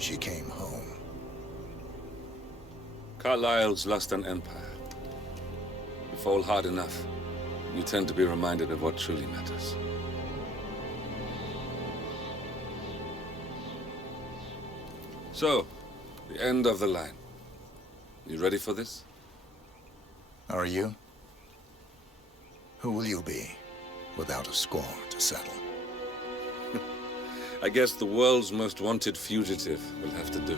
she came home. Carlyle's lost an empire. You fall hard enough, you tend to be reminded of what truly matters. So, the end of the line. You ready for this? Are you? Who will you be, without a score to settle? I guess the world's most wanted fugitive will have to do.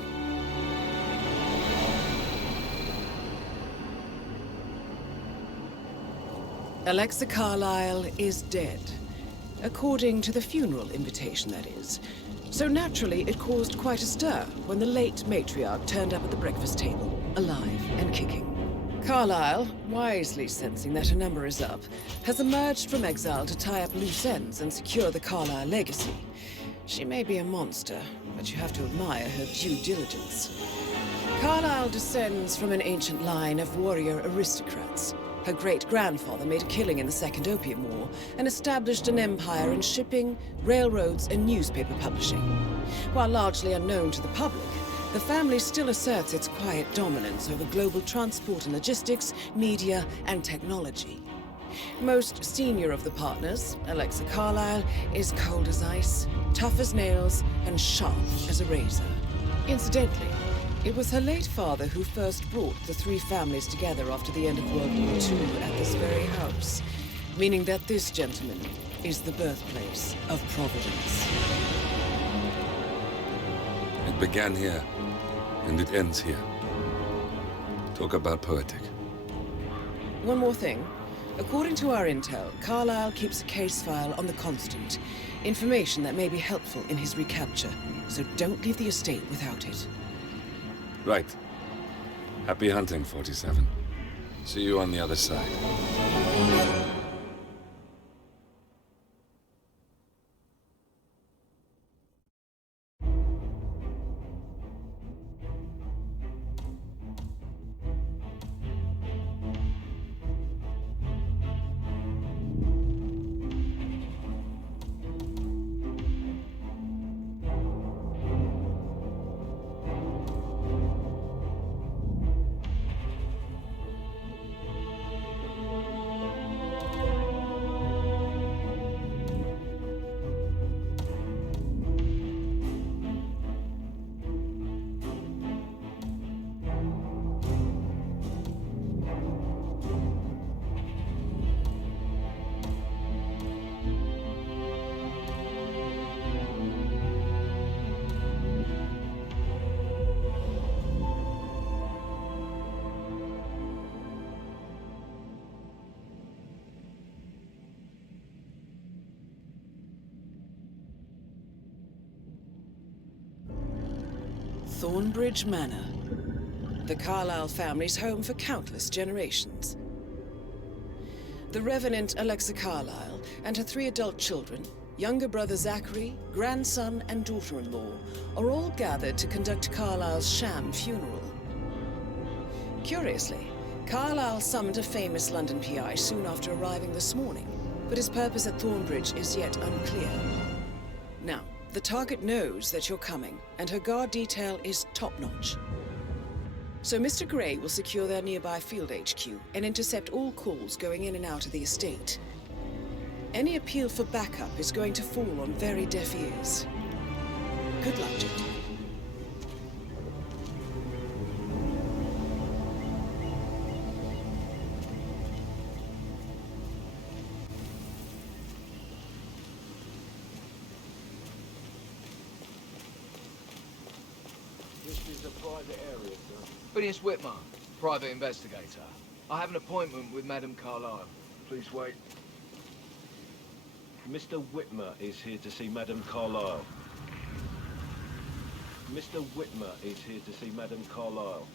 Alexa Carlyle is dead. According to the funeral invitation, that is. So naturally, it caused quite a stir when the late matriarch turned up at the breakfast table, alive and kicking. Carlyle, wisely sensing that her number is up, has emerged from exile to tie up loose ends and secure the Carlyle legacy. She may be a monster, but you have to admire her due diligence. Carlyle descends from an ancient line of warrior aristocrats. Her great-grandfather made a killing in the Second Opium War and established an empire in shipping, railroads, and newspaper publishing. While largely unknown to the public, the family still asserts its quiet dominance over global transport and logistics, media, and technology. Most senior of the partners, Alexa Carlyle, is cold as ice, tough as nails, and sharp as a razor. Incidentally, it was her late father who first brought the three families together after the end of World War II at this very house, meaning that this gentleman is the birthplace of Providence. It began here, and it ends here. Talk about poetic. One more thing. According to our intel, Carlyle keeps a case file on the Constant. Information that may be helpful in his recapture, so don't leave the estate without it. Right. Happy hunting, 47. See you on the other side. Thornbridge Manor. The Carlyle family's home for countless generations. The Revenant Alexa Carlyle and her 3 adult children, younger brother Zachary, grandson, and daughter-in-law, are all gathered to conduct Carlyle's sham funeral. Curiously, Carlyle summoned a famous London PI soon after arriving this morning, but his purpose at Thornbridge is yet unclear. Now, the target knows that you're coming, and her guard detail is top-notch. So Mr. Gray will secure their nearby field HQ and intercept all calls going in and out of the estate. Any appeal for backup is going to fall on very deaf ears. Good luck, gentlemen. Phineas Whitmer, private investigator. I have an appointment with Madame Carlyle. Please wait. Mr. Whitmer is here to see Madame Carlyle. Mr. Whitmer is here to see Madame Carlyle.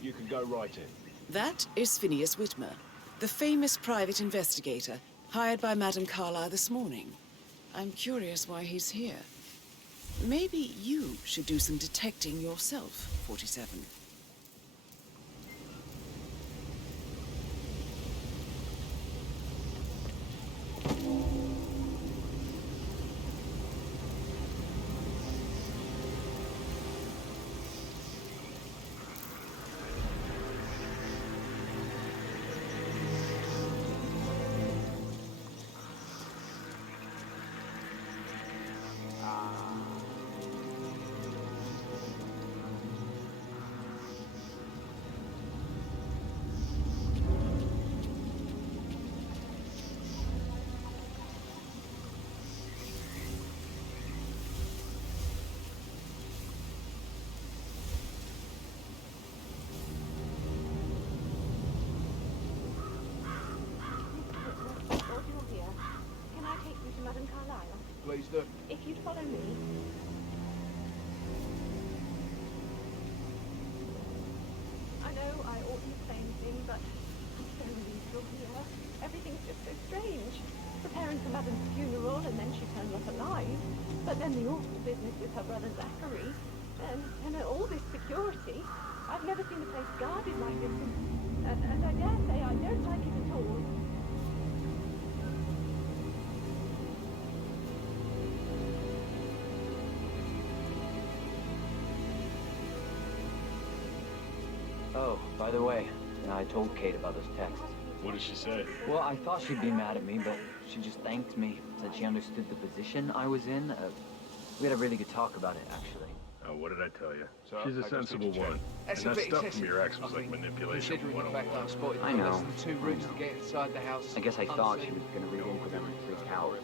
You can go right in. That is Phineas Whitmer, the famous private investigator hired by Madame Carlyle this morning. I'm curious why he's here. Maybe you should do some detecting yourself, 47. everything, but I'm so relieved you're here. Everything's just so strange. Preparing for Madam's funeral, and then she turned up alive. But then the awful business with her brother Zachary. And all this security. I've never seen the place guarded like this, and I dare say I don't like it at all. Oh, by the way, I told Kate about this text. What did she say? Well, I thought she'd be mad at me, but she just thanked me. Said she understood the position I was in. We had a really good talk about it, actually. Oh, what did I tell you? So She's a sensible one. That's And a that bit stuff excessive. from your ex was I like mean, manipulation considering the fact that I 101. spotted I no know. less than 2 routes to get inside the house. I guess I thought she unseen. was gonna read into them and freak out.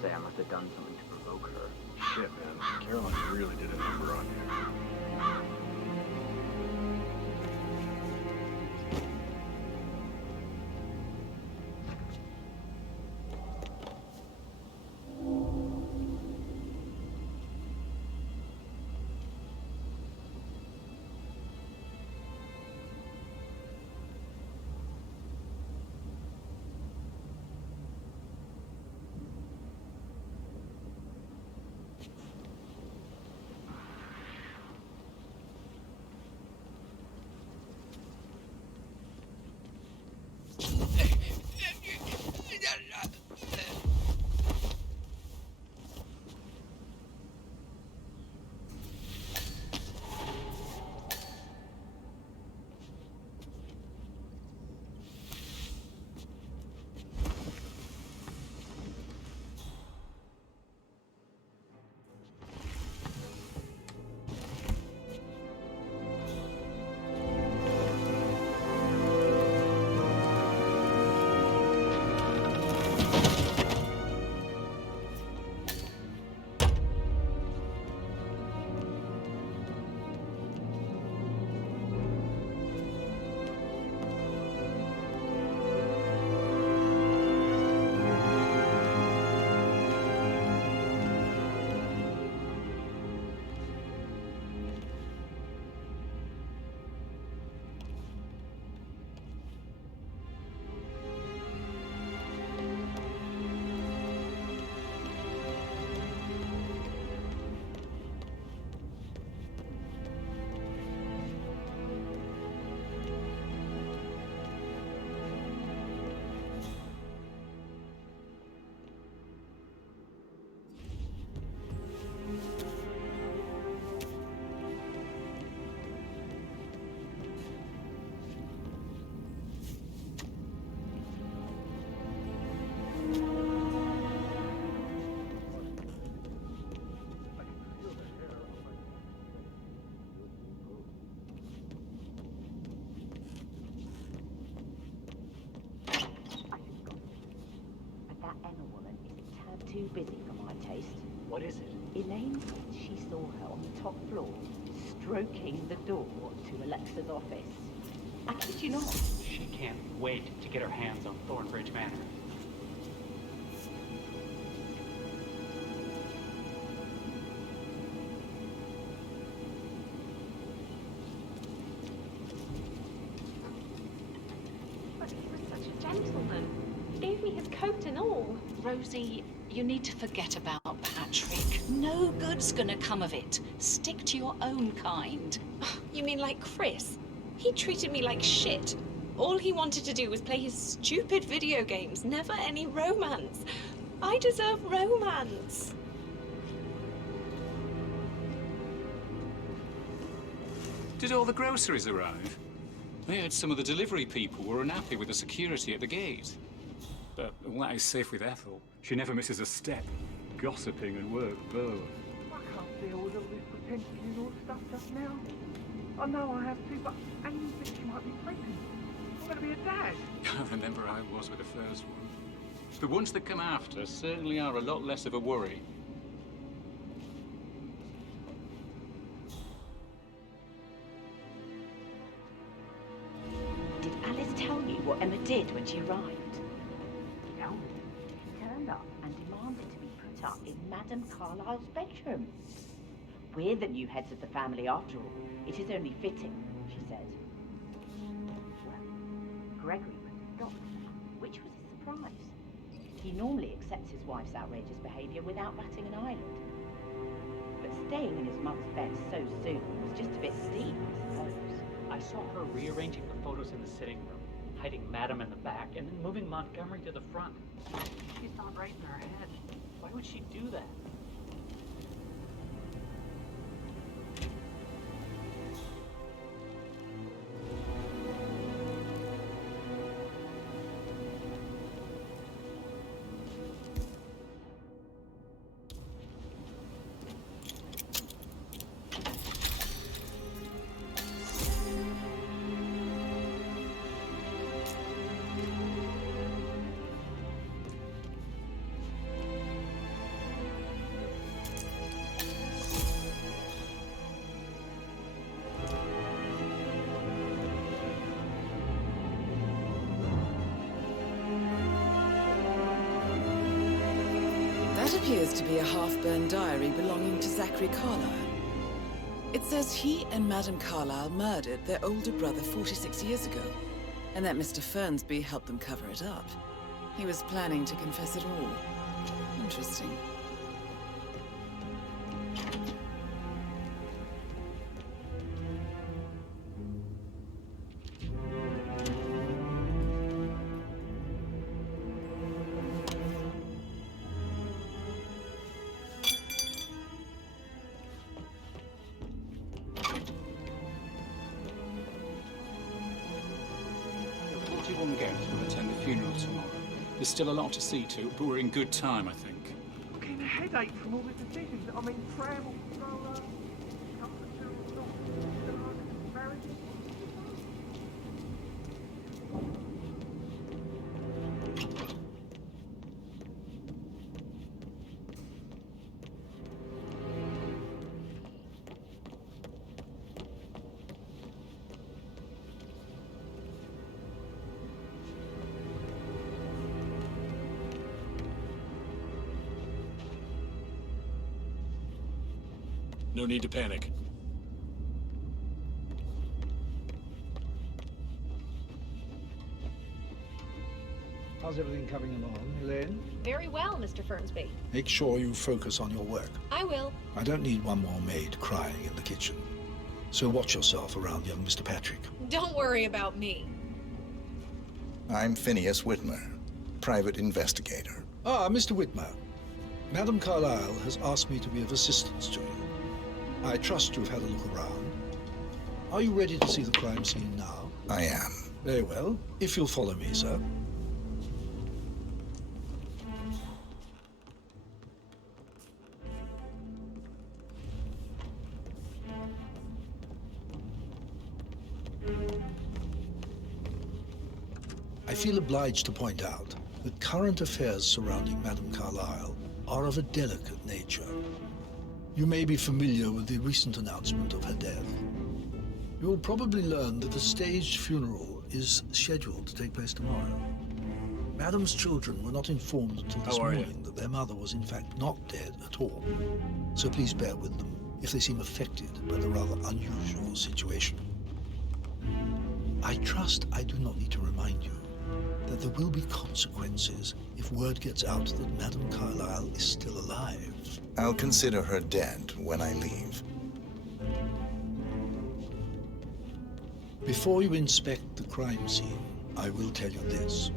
Say I must have done something to provoke her. Shit, man. Caroline really did a number on you. Too busy for my taste. What is it? Elaine said she saw her on the top floor, stroking the door to Alexa's office. I kid you not. She can't wait to get her hands on Thornbridge Manor. But he was such a gentleman. He gave me his coat and all. Rosie, you need to forget about Patrick. No good's gonna come of it. Stick to your own kind. You mean like Chris? He treated me like shit. All he wanted to do was play his stupid video games, never any romance. I deserve romance. Did all the groceries arrive? I heard some of the delivery people were unhappy with the security at the gate. But all that is safe with Ethel. She never misses a step. Gossiping and work both. I can't deal with all this pretend funeral stuff just now. I know I have to, but Amy thinks she might be pregnant. I'm going to be a dad. I remember I was with the first one. The ones that come after certainly are a lot less of a worry. Did Alice tell you what Emma did when she arrived? No. She turned up and demanded to be put up in Madame Carlyle's bedroom. We're the new heads of the family after all. It is only fitting, she said. Well, Gregory was a doctor, which was a surprise. He normally accepts his wife's outrageous behaviour without batting an eyelid. But staying in his mother's bed so soon was just a bit steep, I suppose. I saw her rearranging the photos in the sitting room, hiding Madam in the back, and then moving Montgomery to the front. She's not right in her head. Why would she do that? That appears to be a half-burned diary belonging to Zachary Carlyle. It says he and Madame Carlyle murdered their older brother 46 years ago, and that Mr. Fernsby helped them cover it up. He was planning to confess it all. Interesting. Guests will attend the funeral tomorrow. There's still a lot to see to, but we're in good time, I think. I'm getting a headache from all the decisions. I mean, travel, stroller, comfort to marriage. No need to panic. How's everything coming along, Elaine? Very well, Mr. Fernsby. Make sure you focus on your work. I will. I don't need one more maid crying in the kitchen. So watch yourself around young Mr. Patrick. Don't worry about me. I'm Phineas Whitmer, private investigator. Ah, Mr. Whitmer. Madame Carlyle has asked me to be of assistance to you. I trust you've had a look around. Are you ready to see the crime scene now? I am. Very well. If you'll follow me, sir. I feel obliged to point out that current affairs surrounding Madame Carlyle are of a delicate nature. You may be familiar with the recent announcement of her death. You will probably learn that a staged funeral is scheduled to take place tomorrow. Madame's children were not informed until this morning that their mother was in fact not dead at all. So please bear with them if they seem affected by the rather unusual situation. I trust I do not need to remind you that there will be consequences if word gets out that Madame Carlyle is still alive. I'll consider her dead when I leave. Before you inspect the crime scene, I will tell you this.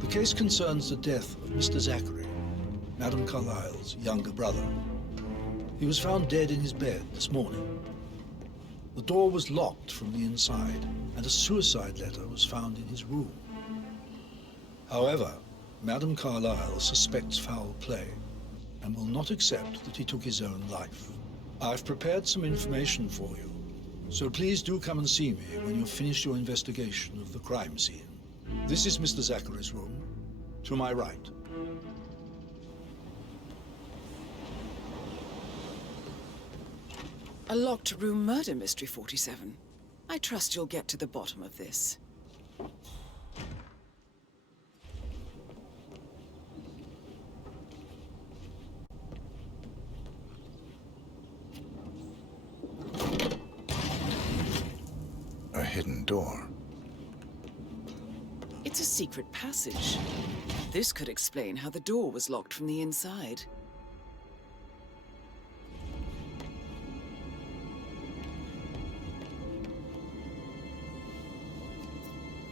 The case concerns the death of Mr. Zachary, Madame Carlyle's younger brother. He was found dead in his bed this morning. The door was locked from the inside, and a suicide letter was found in his room. However, Madame Carlyle suspects foul play and will not accept that he took his own life. I've prepared some information for you, so please do come and see me when you've finished your investigation of the crime scene. This is Mr. Zachary's room, to my right. A locked room murder mystery, 47. I trust you'll get to the bottom of this. A hidden door. It's a secret passage. This could explain how the door was locked from the inside.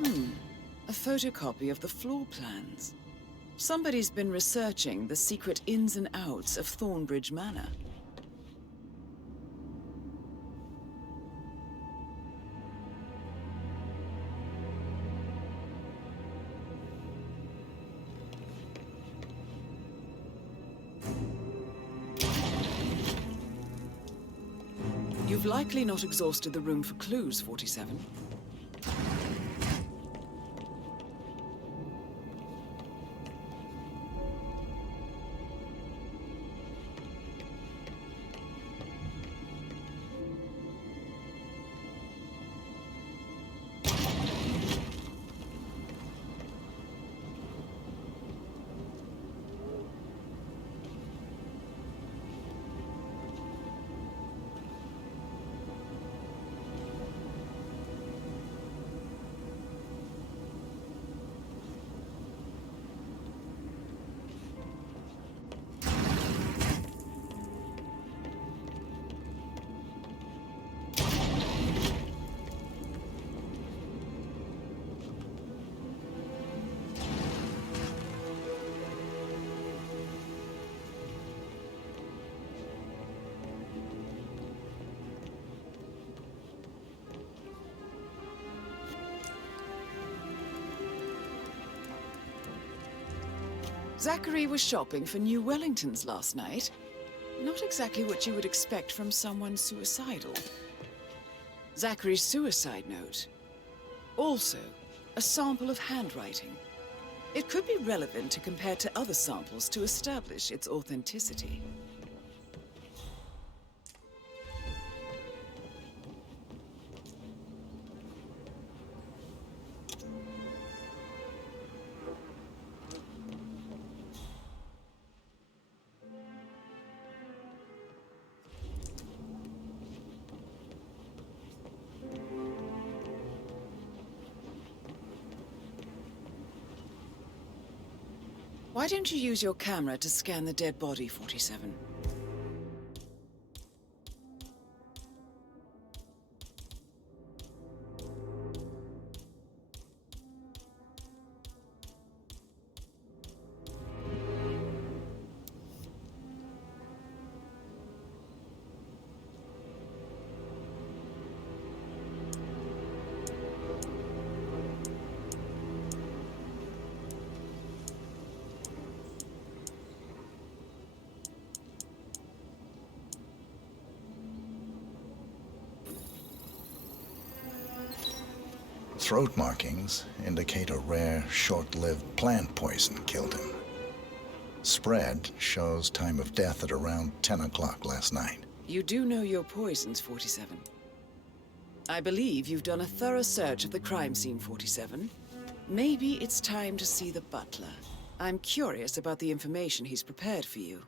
A photocopy of the floor plans. Somebody's been researching the secret ins and outs of Thornbridge Manor. You've likely not exhausted the room for clues, 47. Zachary was shopping for new Wellingtons last night. Not exactly what you would expect from someone suicidal. Zachary's suicide note. Also, a sample of handwriting. It could be relevant to compare to other samples to establish its authenticity. Why don't you use your camera to scan the dead body, 47? Throat markings indicate a rare, short-lived plant poison killed him. Spread shows time of death at around 10 o'clock last night. You do know your poisons, 47. I believe you've done a thorough search of the crime scene, 47. Maybe it's time to see the butler. I'm curious about the information he's prepared for you.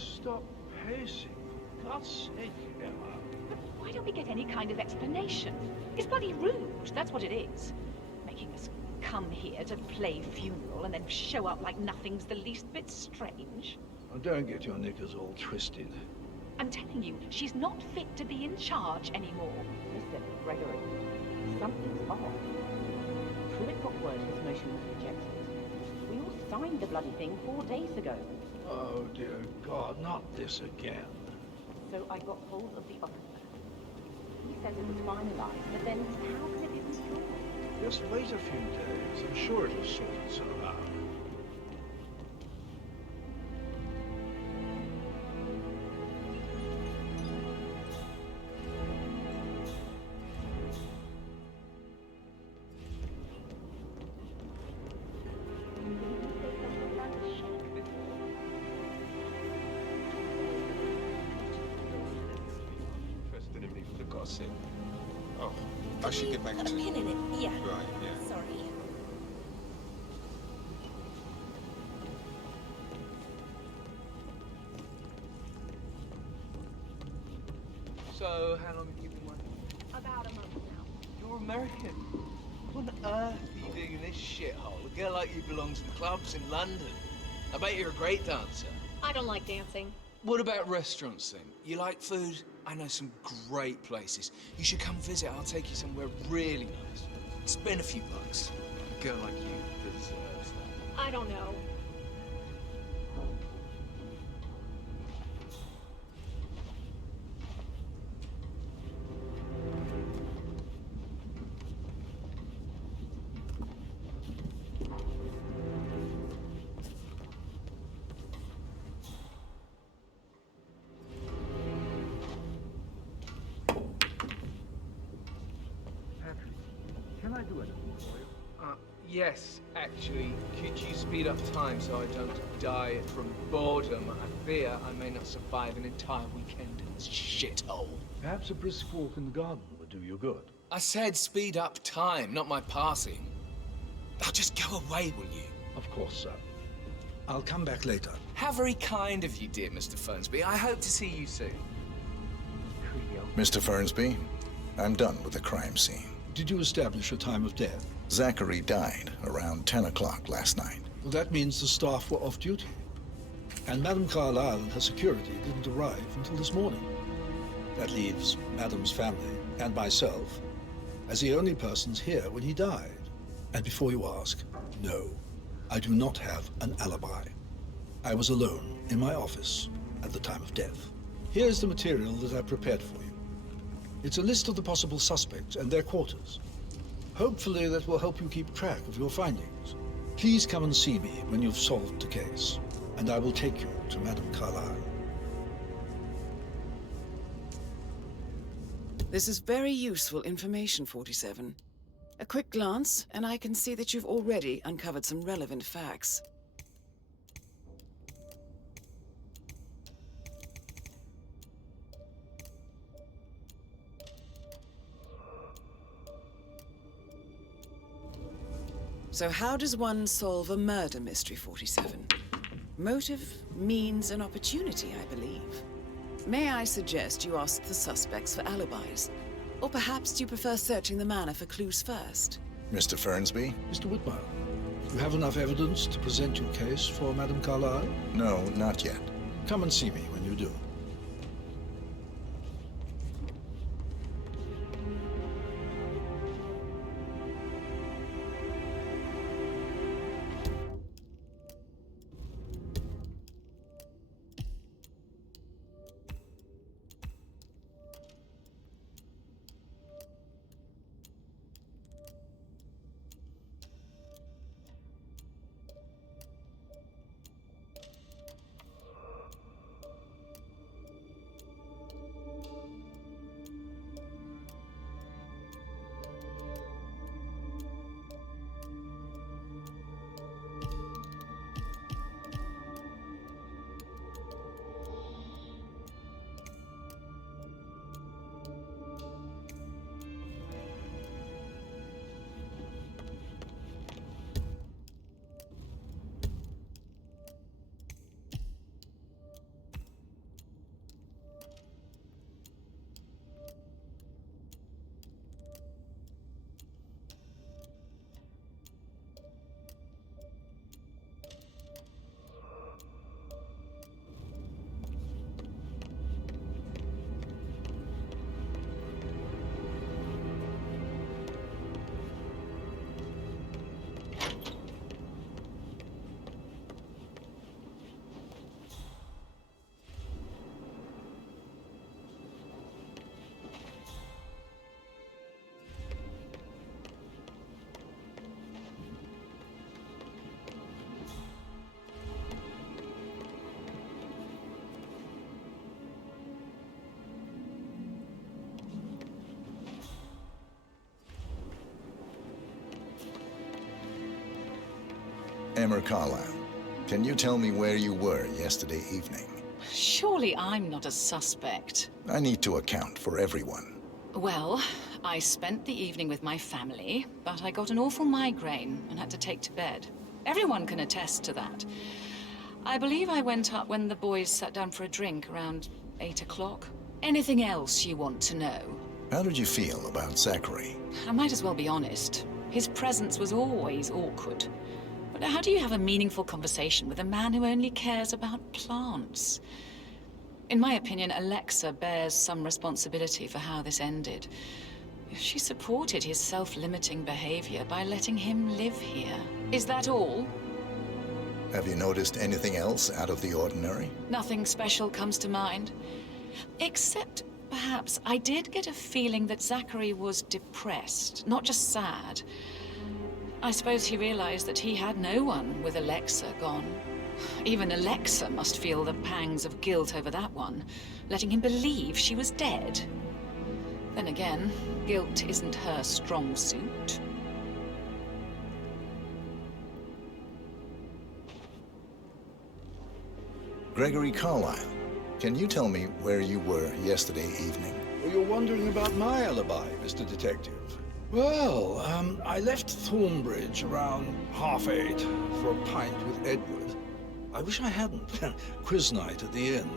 stop pacing. For God's sake, Emma. Why don't we get any kind of explanation? It's bloody rude, that's what it is. Making us come here to play funeral and then show up like nothing's the least bit strange. Oh, don't get your knickers all twisted. I'm telling you, she's not fit to be in charge anymore. Listen, Gregory, something's off. Pruitt got word his motion was rejected. We all signed the bloody thing 4 days ago. Oh, dear God, not this again. So I got hold of the officer. He says it was finalized, but then how can it be withdrawn? Just wait a few days. I'm sure it'll sort itself out. Interested in me for the gossip. Oh, I should get back to... A pin in it, yeah. Right, yeah. Sorry. So, how long have you been working? About a month now. You're American. What on earth are you doing in this shithole? A girl like you belongs in clubs in London. I bet you're a great dancer. I don't like dancing. What about restaurants then? You like food? I know some great places. You should come visit. I'll take you somewhere really nice. Spend a few bucks. A girl like you deserves that. I don't know. Can I do anything for you? Yes, actually. Could you speed up time so I don't die from boredom? I fear I may not survive an entire weekend in this shithole. Perhaps a brisk walk in the garden would do you good. I said speed up time, not my passing. Now just go away, will you? Of course, sir. I'll come back later. How very kind of you, dear Mr. Fernsby. I hope to see you soon. Mr. Fernsby, I'm done with the crime scene. Did you establish a time of death? Zachary died around 10 o'clock last night. Well, that means the staff were off duty. And Madame Carlyle and her security didn't arrive until this morning. That leaves Madame's family and myself as the only persons here when he died. And before you ask, no, I do not have an alibi. I was alone in my office at the time of death. Here's the material that I prepared for you. It's a list of the possible suspects and their quarters. Hopefully that will help you keep track of your findings. Please come and see me when you've solved the case, and I will take you to Madame Carlyle. This is very useful information, 47. A quick glance, and I can see that you've already uncovered some relevant facts. So how does one solve a murder mystery, 47? Motive, means, and opportunity, I believe. May I suggest you ask the suspects for alibis? Or perhaps you prefer searching the manor for clues first? Mr. Fernsby? Mr. Whitmire, you have enough evidence to present your case for Madame Carlyle? No, not yet. Come and see me when you do. Emmer Carlyle, can you tell me where you were yesterday evening? Surely I'm not a suspect. I need to account for everyone. Well, I spent the evening with my family, but I got an awful migraine and had to take to bed. Everyone can attest to that. I believe I went up when the boys sat down for a drink around 8 o'clock. Anything else you want to know? How did you feel about Zachary? I might as well be honest. His presence was always awkward. But how do you have a meaningful conversation with a man who only cares about plants? In my opinion, Alexa bears some responsibility for how this ended. She supported his self-limiting behavior by letting him live here. Is that all? Have you noticed anything else out of the ordinary? Nothing special comes to mind. Except, perhaps, I did get a feeling that Zachary was depressed, not just sad. I suppose he realized that he had no one with Alexa gone. Even Alexa must feel the pangs of guilt over that one, letting him believe she was dead. Then again, guilt isn't her strong suit. Gregory Carlyle, can you tell me where you were yesterday evening? Well, you're wondering about my alibi, Mr. Detective. Well, I left Thornbridge around 8:30 for a pint with Edward. I wish I hadn't. Quiz night at the inn.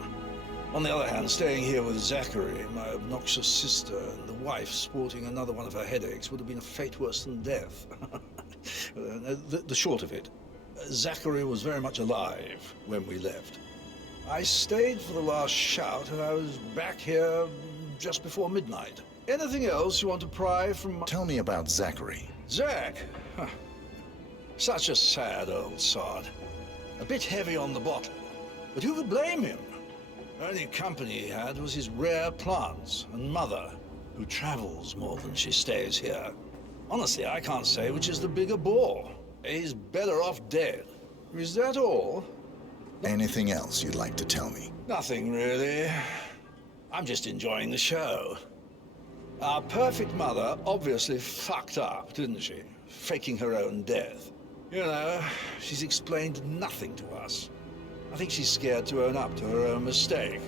On the other hand, staying here with Zachary, my obnoxious sister, and the wife sporting another one of her headaches would have been a fate worse than death. The short of it, Zachary was very much alive when we left. I stayed for the last shout, and I was back here just before midnight. Anything else you want to pry from... Tell me about Zachary. Zach? Huh. Such a sad old sod. A bit heavy on the bottle, but who could blame him? Only company he had was his rare plants and mother, who travels more than she stays here. Honestly, I can't say which is the bigger bore. He's better off dead. Is that all? Anything else you'd like to tell me? Nothing, really. I'm just enjoying the show. Our perfect mother obviously fucked up, didn't she? Faking her own death. You know, she's explained nothing to us. I think she's scared to own up to her own mistake.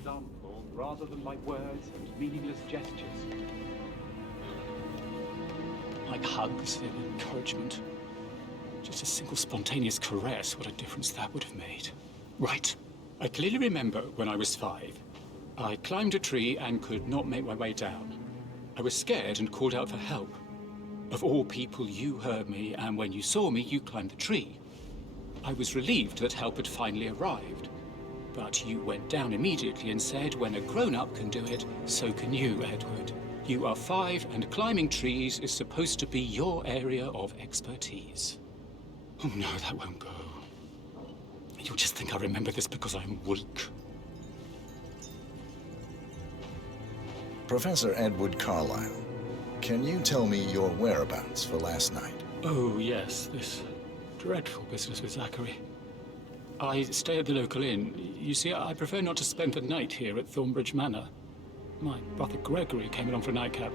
Example rather than by words and meaningless gestures. Like hugs and encouragement. Just a single spontaneous caress, what a difference that would have made. Right. I clearly remember when I was 5. I climbed a tree and could not make my way down. I was scared and called out for help. Of all people, you heard me, and when you saw me, you climbed the tree. I was relieved that help had finally arrived. But you went down immediately and said, when a grown-up can do it, so can you, Edward. You are 5, and climbing trees is supposed to be your area of expertise. Oh no, that won't go. You'll just think I remember this because I'm weak. Professor Edward Carlyle, can you tell me your whereabouts for last night? Oh yes, this dreadful business with Zachary. I stay at the local inn. You see, I prefer not to spend the night here at Thornbridge Manor. My brother Gregory came along for a nightcap.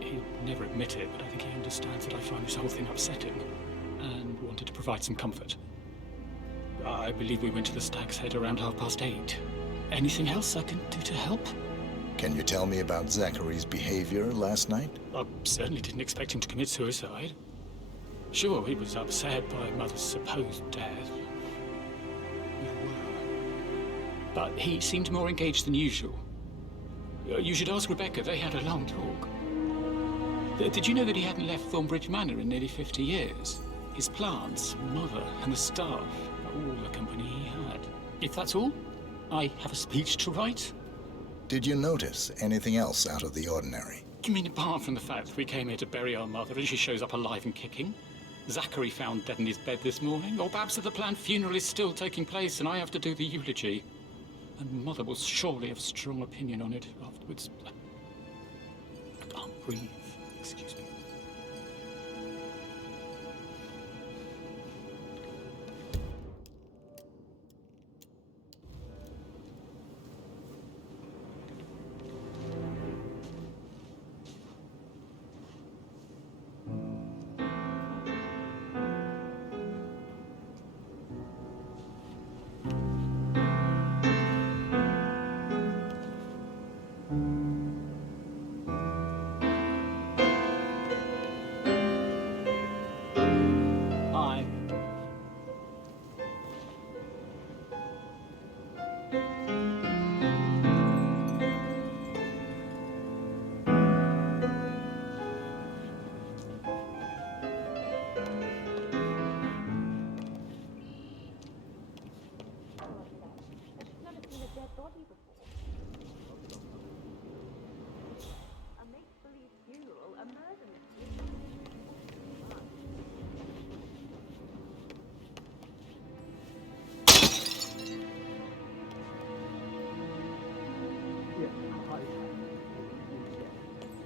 He'll never admit it, but I think he understands that I find this whole thing upsetting, and wanted to provide some comfort. I believe we went to the Stag's Head around 8:30. Anything else I can do to help? Can you tell me about Zachary's behavior last night? I certainly didn't expect him to commit suicide. Sure, he was upset by Mother's supposed death. But he seemed more engaged than usual. You should ask Rebecca, they had a long talk. Did you know that he hadn't left Thornbridge Manor in nearly 50 years? His plants, Mother, and the staff, all the company he had. If that's all, I have a speech to write. Did you notice anything else out of the ordinary? You mean apart from the fact that we came here to bury our mother and she shows up alive and kicking? Zachary found dead in his bed this morning, or perhaps the planned funeral is still taking place and I have to do the eulogy. And Mother will surely have strong opinion on it afterwards. I can't breathe. Excuse me.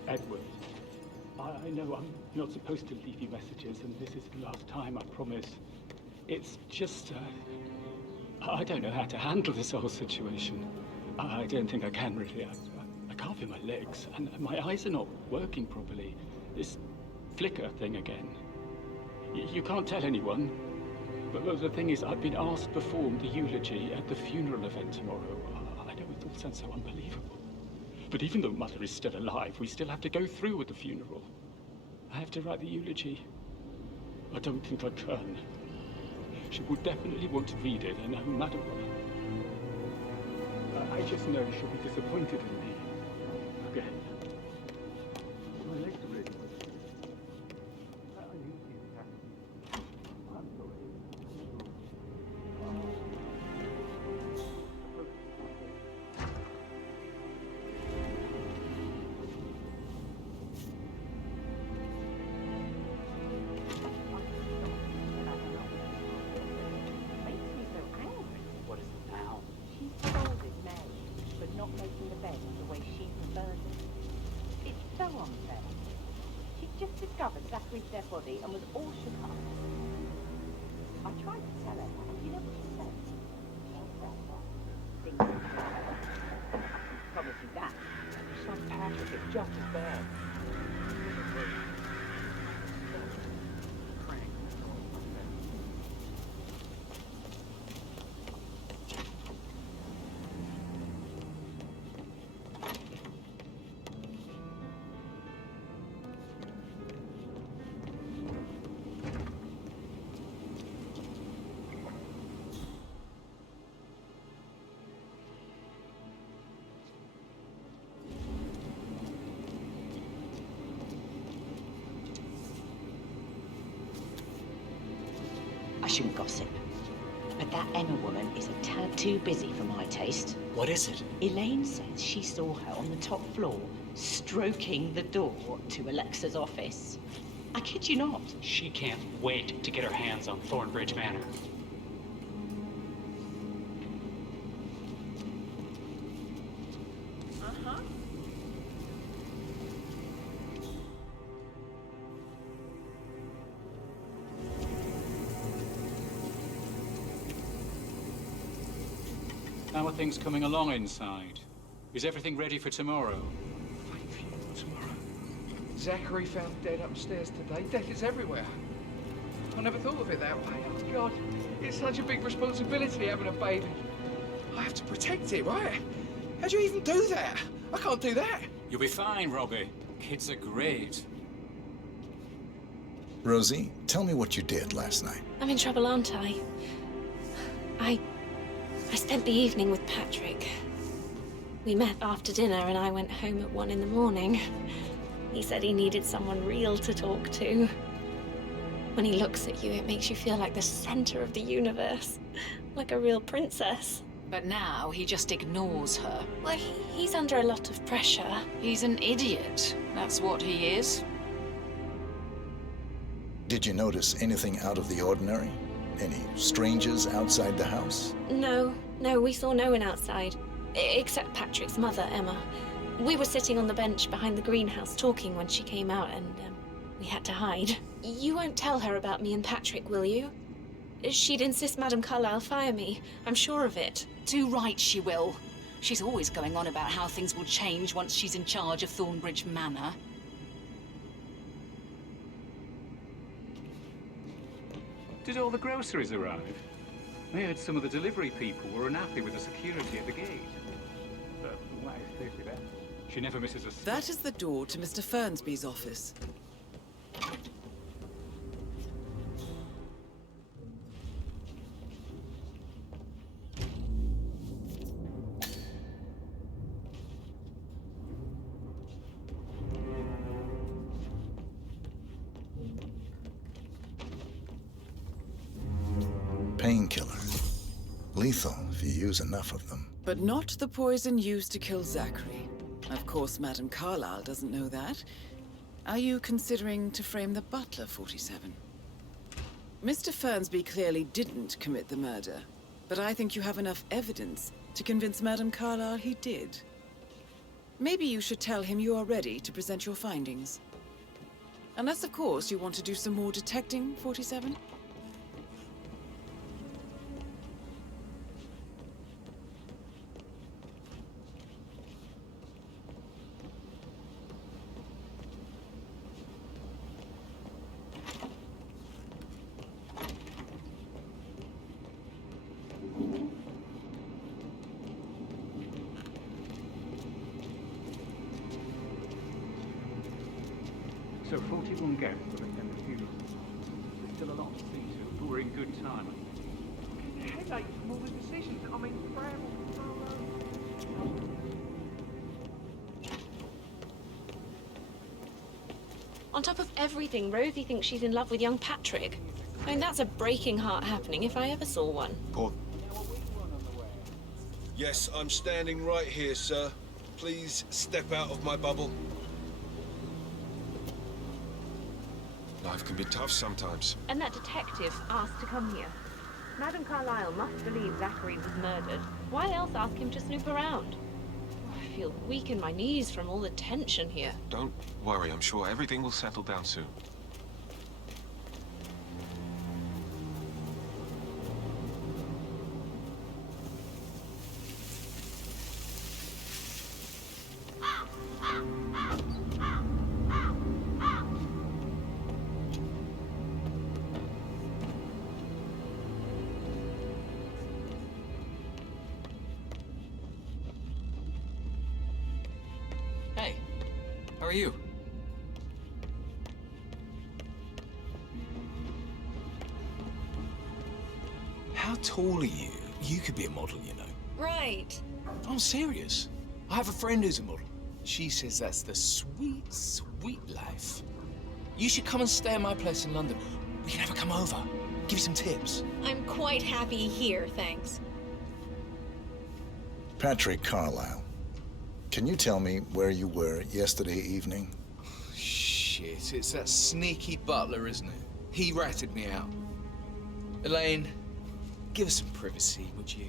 Edward, I know I'm not supposed to leave you messages, and this is the last time, I promise. It's just, I don't know how to handle this whole situation. I don't think I can really. I can't feel my legs, and my eyes are not working properly. This flicker thing again. You can't tell anyone, but the thing is, I've been asked to perform the eulogy at the funeral event tomorrow. I know it all sounds so unbelievable. But even though Mother is still alive, we still have to go through with the funeral. I have to write the eulogy. I don't think I can. She will definitely want to read it, and no matter what. I just know she'll be disappointed in me. Again. My legs are ready. I'm sorry. Making the bed the way she prefers it. It's so unfair. She'd just discovered Zachary's dead body and was all shook up. I tried to tell her, and you know what she said? Things are better. I can promise you that. Son Patrick is just as bad. I shouldn't gossip, but that Emma woman is a tad too busy for my taste. What is it? Elaine says she saw her on the top floor, stroking the door to Alexa's office. I kid you not. She can't wait to get her hands on Thornbridge Manor. Uh-huh. How are things coming along inside? Is everything ready for tomorrow? Fake funeral tomorrow. Zachary found dead upstairs today. Death is everywhere. I never thought of it that way. Oh, God. It's such a big responsibility having a baby. I have to protect it, right? How do you even do that? I can't do that. You'll be fine, Robbie. Kids are great. Rosie, tell me what you did last night. I'm in trouble, aren't I? I spent the evening with Patrick. We met after dinner and I went home at 1 in the morning. He said he needed someone real to talk to. When he looks at you, it makes you feel like the center of the universe. Like a real princess. But now he just ignores her. Well, he's under a lot of pressure. He's an idiot. That's what he is. Did you notice anything out of the ordinary? Any strangers outside the house? No, we saw no one outside. Except Patrick's mother, Emma. We were sitting on the bench behind the greenhouse talking when she came out, and we had to hide. You won't tell her about me and Patrick, will you? She'd insist Madame Carlyle fire me. I'm sure of it. Too right she will. She's always going on about how things will change once she's in charge of Thornbridge Manor. Did all the groceries arrive? I heard some of the delivery people were unhappy with the security at the gate. But why is safely there? She never misses a step. That is the door to Mr. Fernsby's office. Painkiller. Lethal if you use enough of them. But not the poison used to kill Zachary. Of course, Madame Carlyle doesn't know that. Are you considering to frame the butler, 47? Mr. Fernsby clearly didn't commit the murder, but I think you have enough evidence to convince Madame Carlyle he did. Maybe you should tell him you are ready to present your findings. Unless, of course, you want to do some more detecting, 47? So 41 guests will attend the funeral. There's still a lot to see to, but we're in good time. Headache from all the decisions. I mean, On top of everything, Rosie thinks she's in love with young Patrick. I mean, that's a breaking heart happening if I ever saw one. Gordon. Yes, I'm standing right here, sir. Please step out of my bubble. Life can be tough sometimes. And that detective asked to come here. Madame Carlyle must believe Zachary was murdered. Why else ask him to snoop around? I feel weak in my knees from all the tension here. Don't worry, I'm sure everything will settle down soon. Hey, how are you? How tall are you? You could be a model, you know. Right. I'm serious. I have a friend who's a model. She says that's the sweet, sweet life. You should come and stay at my place in London. We can have her come over. Give you some tips. I'm quite happy here, thanks. Patrick Carlyle. Can you tell me where you were yesterday evening? Shit, it's that sneaky butler, isn't it? He ratted me out. Elaine, give us some privacy, would you?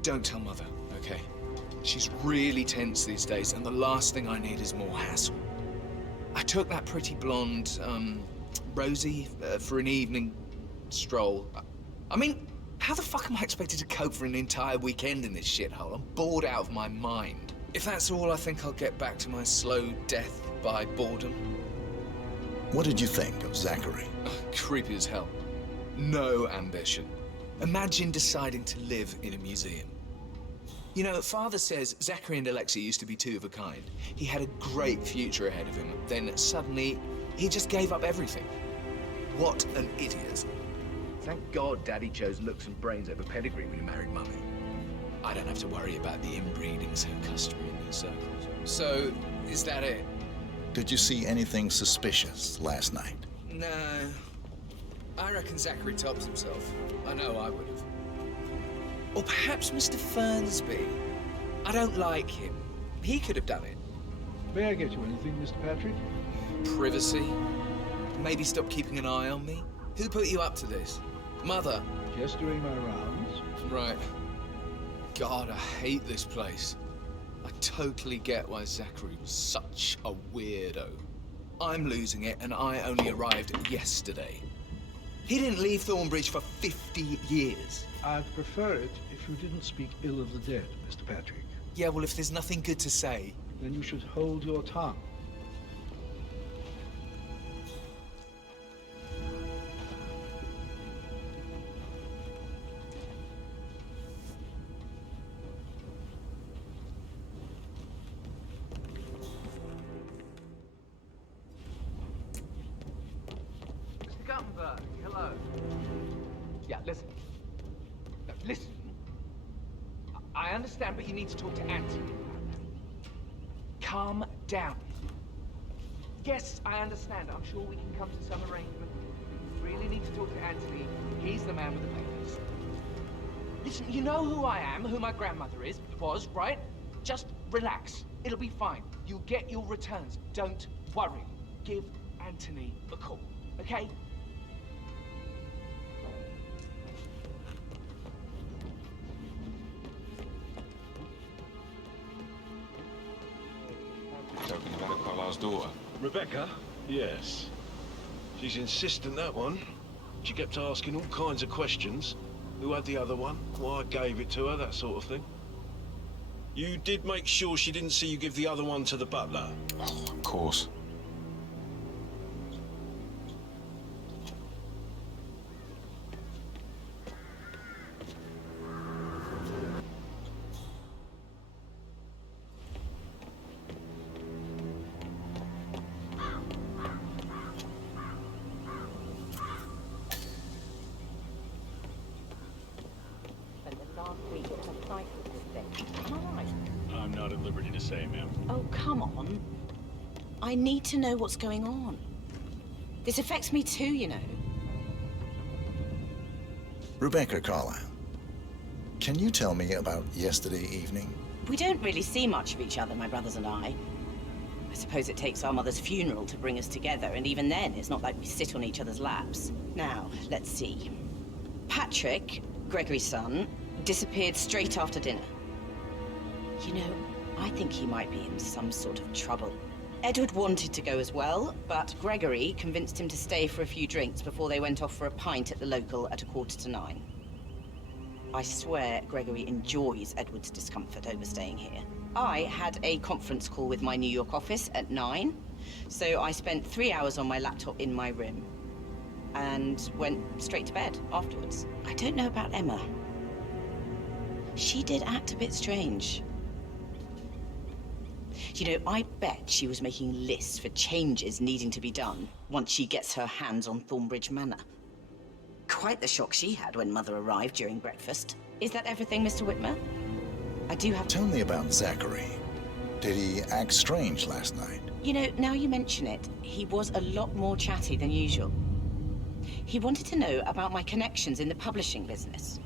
Don't tell Mother, okay? She's really tense these days, and the last thing I need is more hassle. I took that pretty blonde, Rosie, for an evening stroll. I mean, how the fuck am I expected to cope for an entire weekend in this shithole? I'm bored out of my mind. If that's all, I think I'll get back to my slow death by boredom. What did you think of Zachary? Creepy as hell. No ambition. Imagine deciding to live in a museum. You know, Father says Zachary and Alexia used to be two of a kind. He had a great future ahead of him. Then suddenly, he just gave up everything. What an idiot. Thank God Daddy chose looks and brains over pedigree when he married Mummy. I don't have to worry about the inbreeding so customary in these circles. So, is that it? Did you see anything suspicious last night? No. I reckon Zachary tops himself. I know I would have. Or perhaps Mr. Fernsby. I don't like him. He could have done it. May I get you anything, Mr. Patrick? privacy? Maybe stop keeping an eye on me? Who put you up to this? Mother? Just doing my rounds. Right. God, I hate this place. I totally get why Zachary was such a weirdo. I'm losing it, and I only arrived yesterday. He didn't leave Thornbridge for 50 years. I'd prefer it if you didn't speak ill of the dead, Mr. Patrick. Yeah, well, if there's nothing good to say... Then you should hold your tongue. Mr. Guttenberg, hello. Yeah, listen. No, listen. I understand, but you need to talk to Anthony about that. Calm down. Yes, I understand. I'm sure we can come to some arrangement. You really need to talk to Anthony. He's the man with the papers. Listen, you know who I am, who my grandmother was, right? Just relax. It'll be fine. You'll get your returns. Don't worry. Give Anthony a call, okay? Talking about Carlisle's daughter. Rebecca? Yes. She's insistent, that one. She kept asking all kinds of questions. Who had the other one? Why I gave it to her, that sort of thing. You did make sure she didn't see you give the other one to the butler? Oh, of course. I'm not at liberty to say, ma'am. Oh, come on. I need to know what's going on. This affects me too, you know. Rebecca Carlyle, can you tell me about yesterday evening? We don't really see much of each other, my brothers and I. I suppose it takes our mother's funeral to bring us together, and even then, it's not like we sit on each other's laps. Now, let's see. Patrick, Gregory's son, disappeared straight after dinner. You know, I think he might be in some sort of trouble. Edward wanted to go as well, but Gregory convinced him to stay for a few drinks before they went off for a pint at the local at 9:15. I swear Gregory enjoys Edward's discomfort over staying here. I had a conference call with my New York office at 9, so I spent 3 hours on my laptop in my room and went straight to bed afterwards. I don't know about Emma. She did act a bit strange. You know, I bet she was making lists for changes needing to be done once she gets her hands on Thornbridge Manor. Quite the shock she had when Mother arrived during breakfast. Is that everything, Mr. Whitmer? I do have... Tell me about Zachary. Did he act strange last night? You know, now you mention it, he was a lot more chatty than usual. He wanted to know about my connections in the publishing business.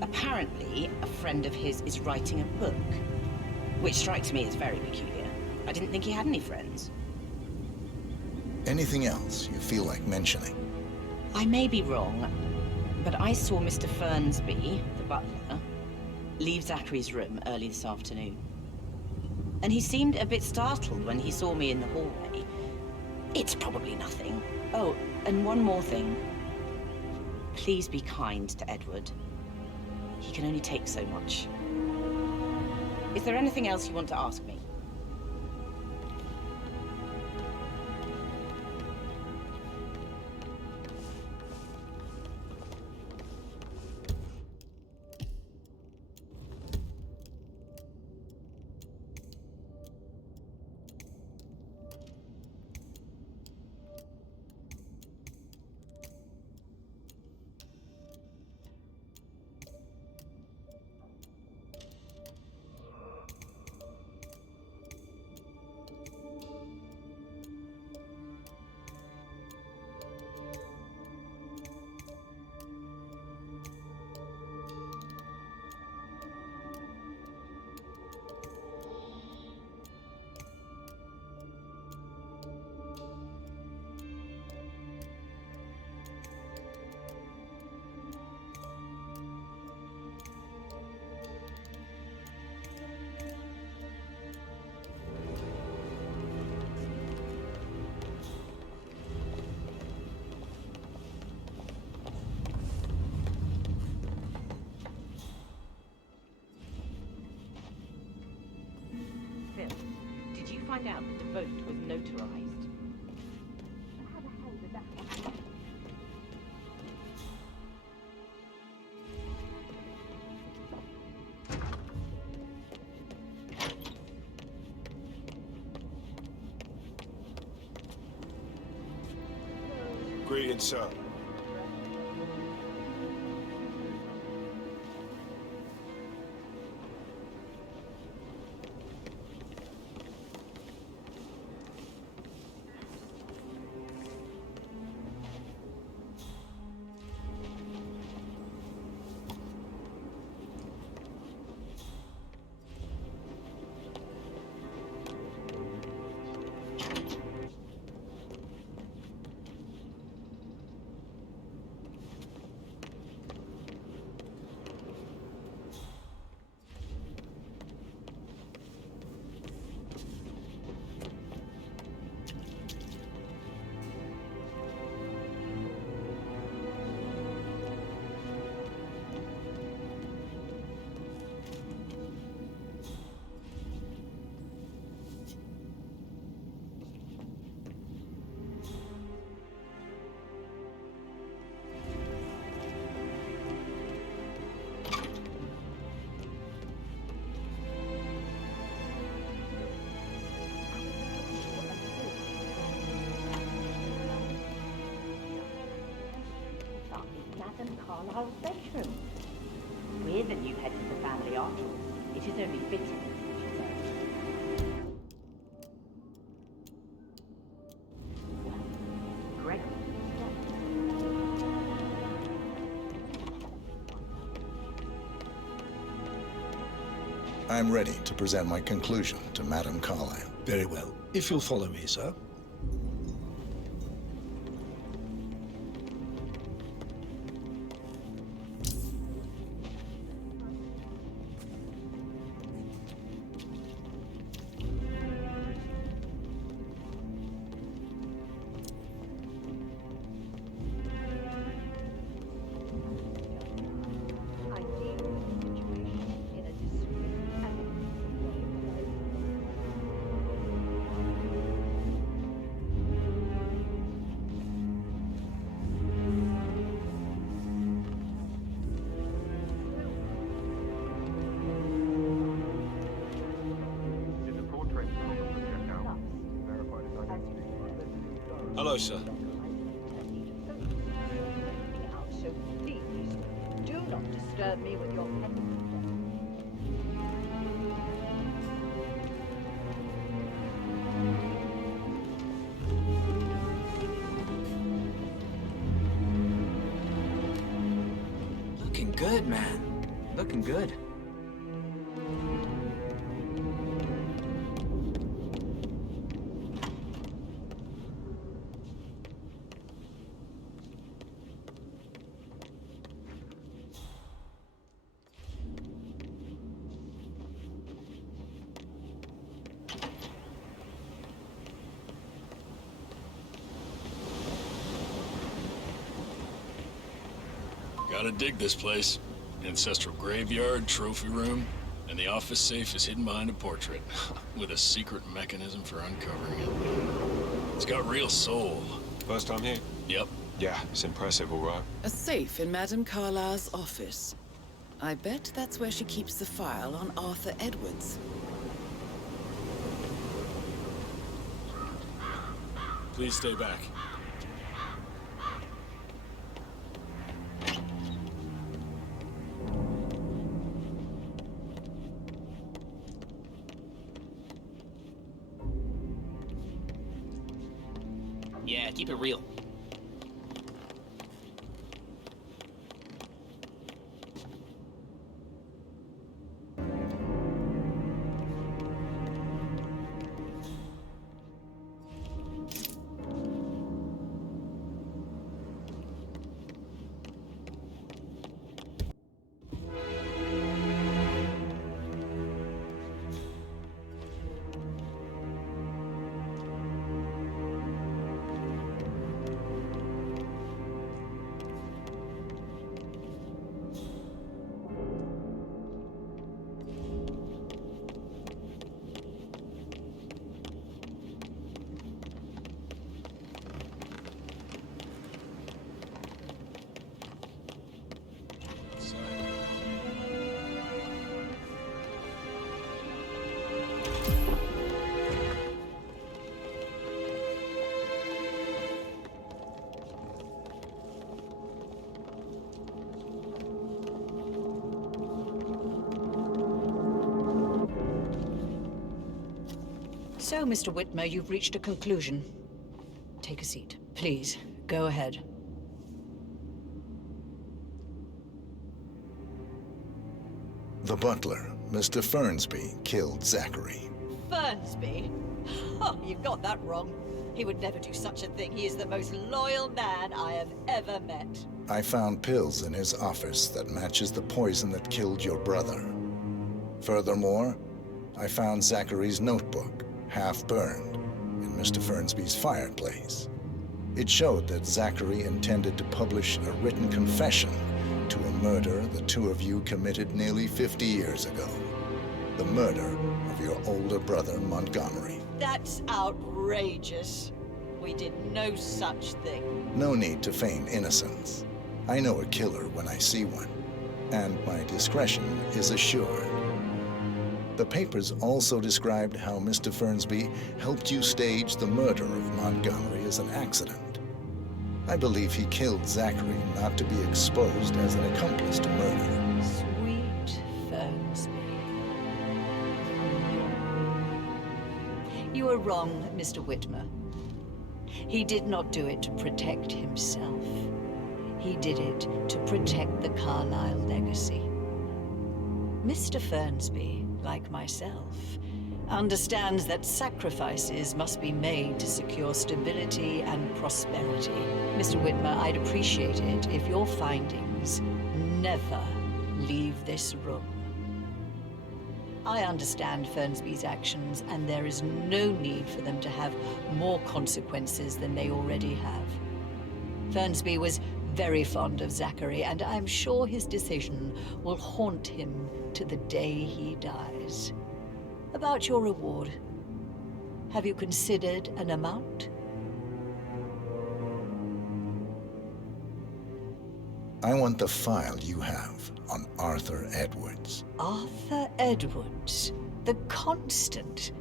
Apparently, a friend of his is writing a book, which strikes me as very peculiar. I didn't think he had any friends. Anything else you feel like mentioning? I may be wrong, but I saw Mr. Fernsby, the butler, leave Zachary's room early this afternoon. And he seemed a bit startled when he saw me in the hallway. It's probably nothing. Oh, and one more thing. Please be kind to Edward. He can only take so much. Is there anything else you want to ask me? find out that the vote was notarized. How the hell did that happen? Greetings, sir. That is Madame Carlyle's bedroom. We're the new head of the family after all. It is only fitting, she says. Well, Gregory I'm ready to present my conclusion to Madame Carlyle. Very well. If you'll follow me, sir. I deal with the situation in a discreet and Hello, sir. So please, do not disturb me with your pen. Looking good, man. Looking good. Gotta dig this place. Ancestral graveyard, trophy room, and the office safe is hidden behind a portrait, with a secret mechanism for uncovering it. It's got real soul. First time here? Yep. Yeah, it's impressive, all right. A safe in Madame Carlyle's office. I bet that's where she keeps the file on Arthur Edwards. Please stay back. Yeah, keep it real. So, Mr. Whitmer, you've reached a conclusion. Take a seat. Please, go ahead. The butler, Mr. Fernsby, killed Zachary. Fernsby? Oh, you've got that wrong. He would never do such a thing. He is the most loyal man I have ever met. I found pills in his office that matches the poison that killed your brother. Furthermore, I found Zachary's notebook, half burned, in Mr. Fernsby's fireplace. It showed that Zachary intended to publish a written confession to a murder the two of you committed nearly 50 years ago. The murder of your older brother, Montgomery. That's outrageous. We did no such thing. No need to feign innocence. I know a killer when I see one, and my discretion is assured. The papers also described how Mr. Fernsby helped you stage the murder of Montgomery as an accident. I believe he killed Zachary not to be exposed as an accomplice to murder. Sweet Fernsby. You are wrong, Mr. Whitmer. He did not do it to protect himself. He did it to protect the Carlyle legacy. Mr. Fernsby, like myself, understands that sacrifices must be made to secure stability and prosperity. Mr. Whitmer, I'd appreciate it if your findings never leave this room. I understand Fernsby's actions, and there is no need for them to have more consequences than they already have. Fernsby was very fond of Zachary, and I'm sure his decision will haunt him to the day he dies. About your reward, have you considered an amount? I want the file you have on Arthur Edwards. Arthur Edwards, the Constant.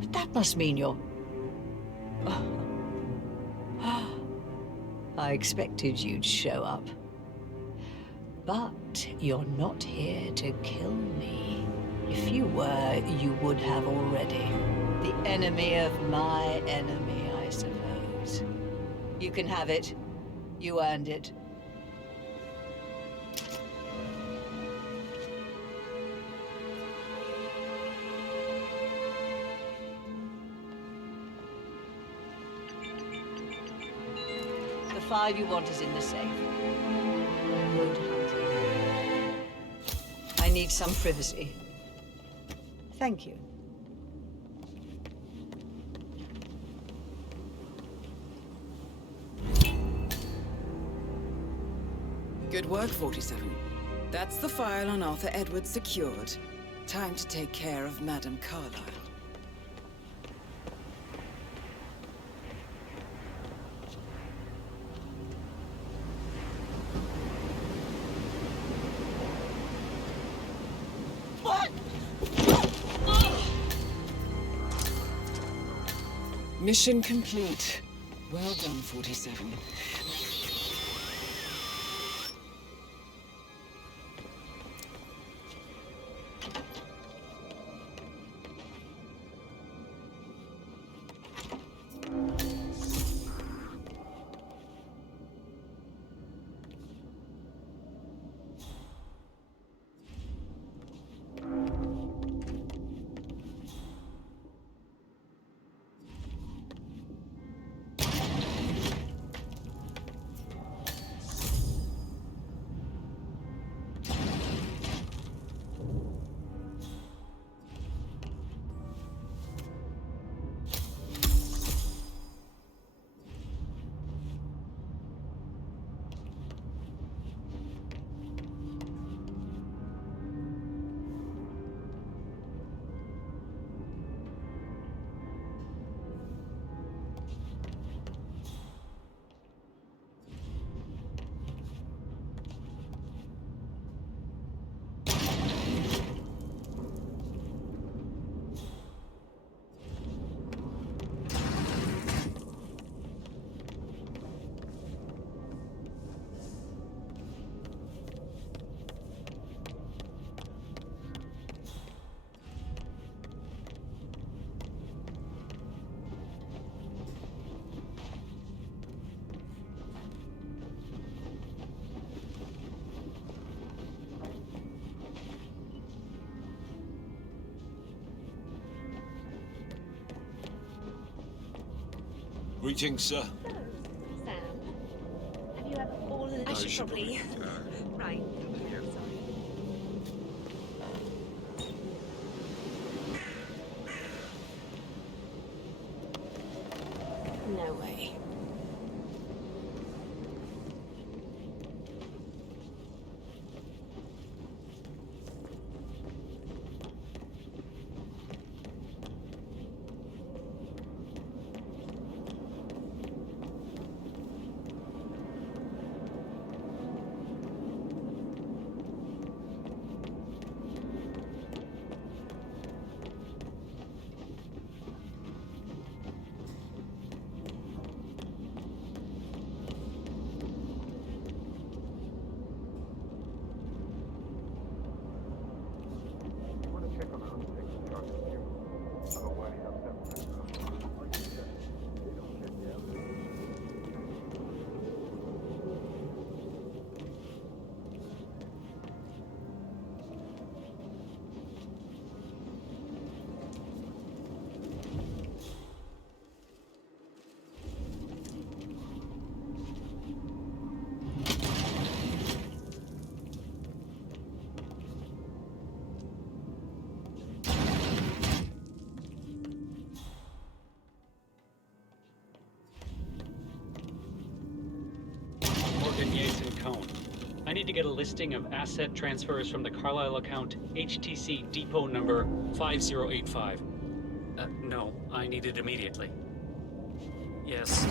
But that must mean you're... I expected you'd show up. But you're not here to kill me. If you were, you would have already. The enemy of my enemy, I suppose. You can have it. You earned it. The file you want is in the safe. Good hunting. I need some privacy. Thank you. Good work, 47. That's the file on Arthur Edwards secured. Time to take care of Madame Carlyle. Mission complete. Well done, 47. Greetings, sir. Sam, have you ever fallen? I should probably... Right. Sorry. No way. I need to get a listing of asset transfers from the Carlisle account HTC depot number 5085. No, I need it immediately. Yes,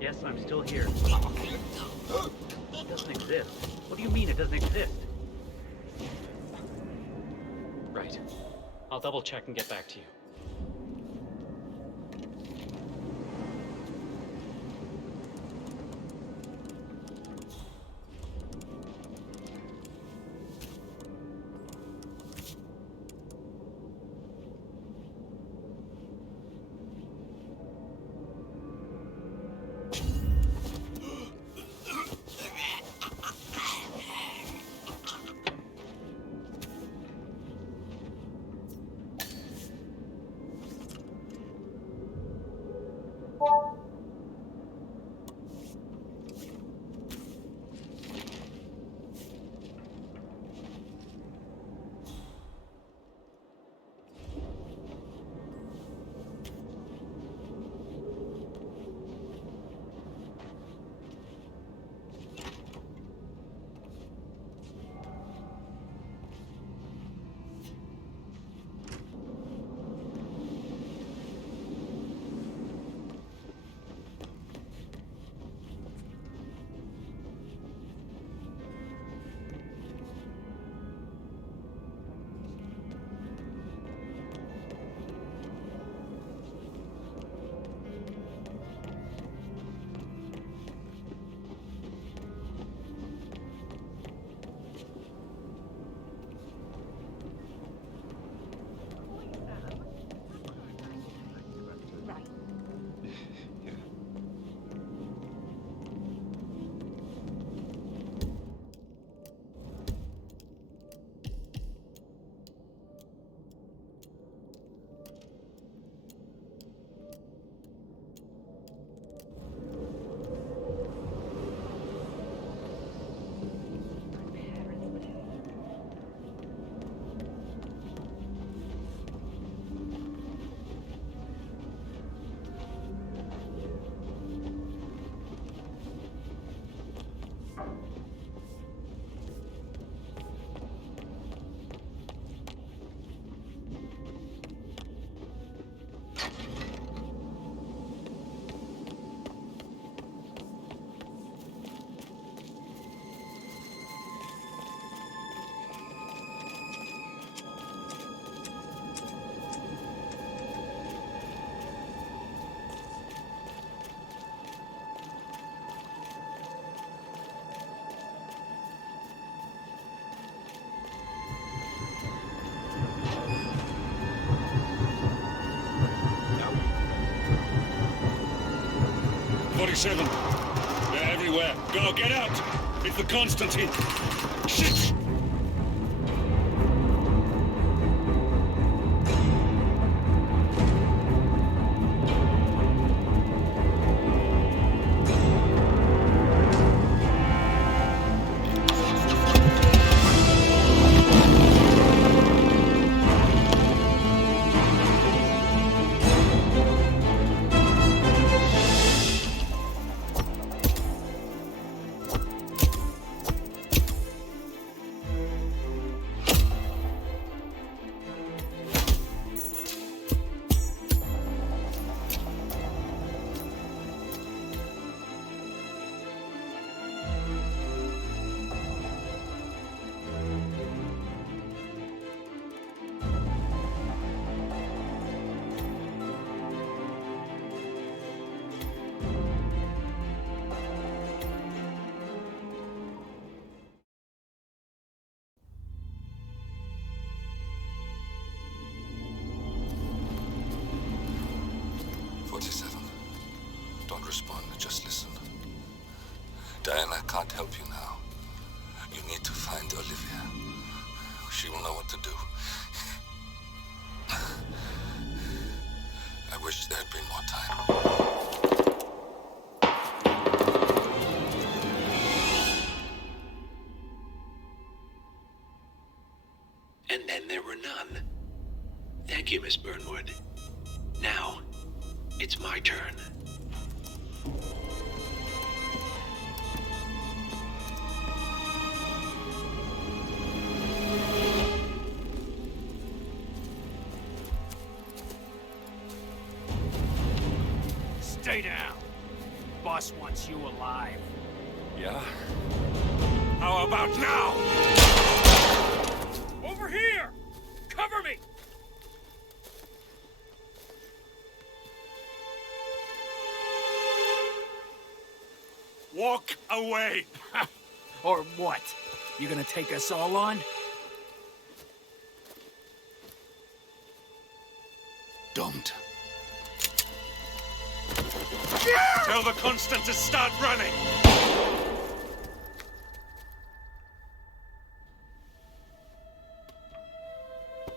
Yes, I'm still here. It doesn't exist. What do you mean it doesn't exist? Right. I'll double check and get back to you. They're everywhere. Go, get out! It's the Constantine! Shit! 47. Don't respond, just listen. Diana can't help you now. You need to find Olivia. She will know what to do. I wish there had been more time. And then there were none. Thank you, Miss Burnwood. Now, it's my turn. Stay down. Boss wants you alive. Yeah? How about now? Over here! Cover me! Walk away! Or what? You gonna take us all on? Don't. Tell the Constant to start running!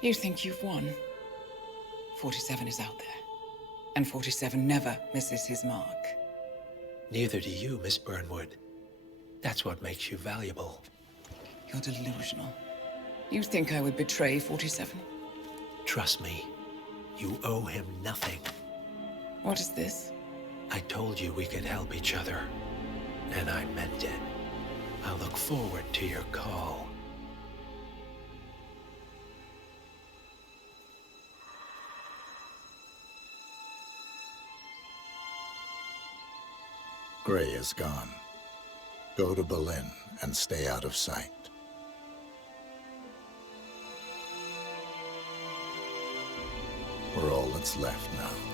You think you've won? 47 is out there. And 47 never misses his mark. Neither do you, Miss Burnwood. That's what makes you valuable. You're delusional. You think I would betray 47? Trust me, you owe him nothing. What is this? I told you we could help each other, and I meant it. I look forward to your call. Gray is gone. Go to Berlin and stay out of sight. We're all that's left now.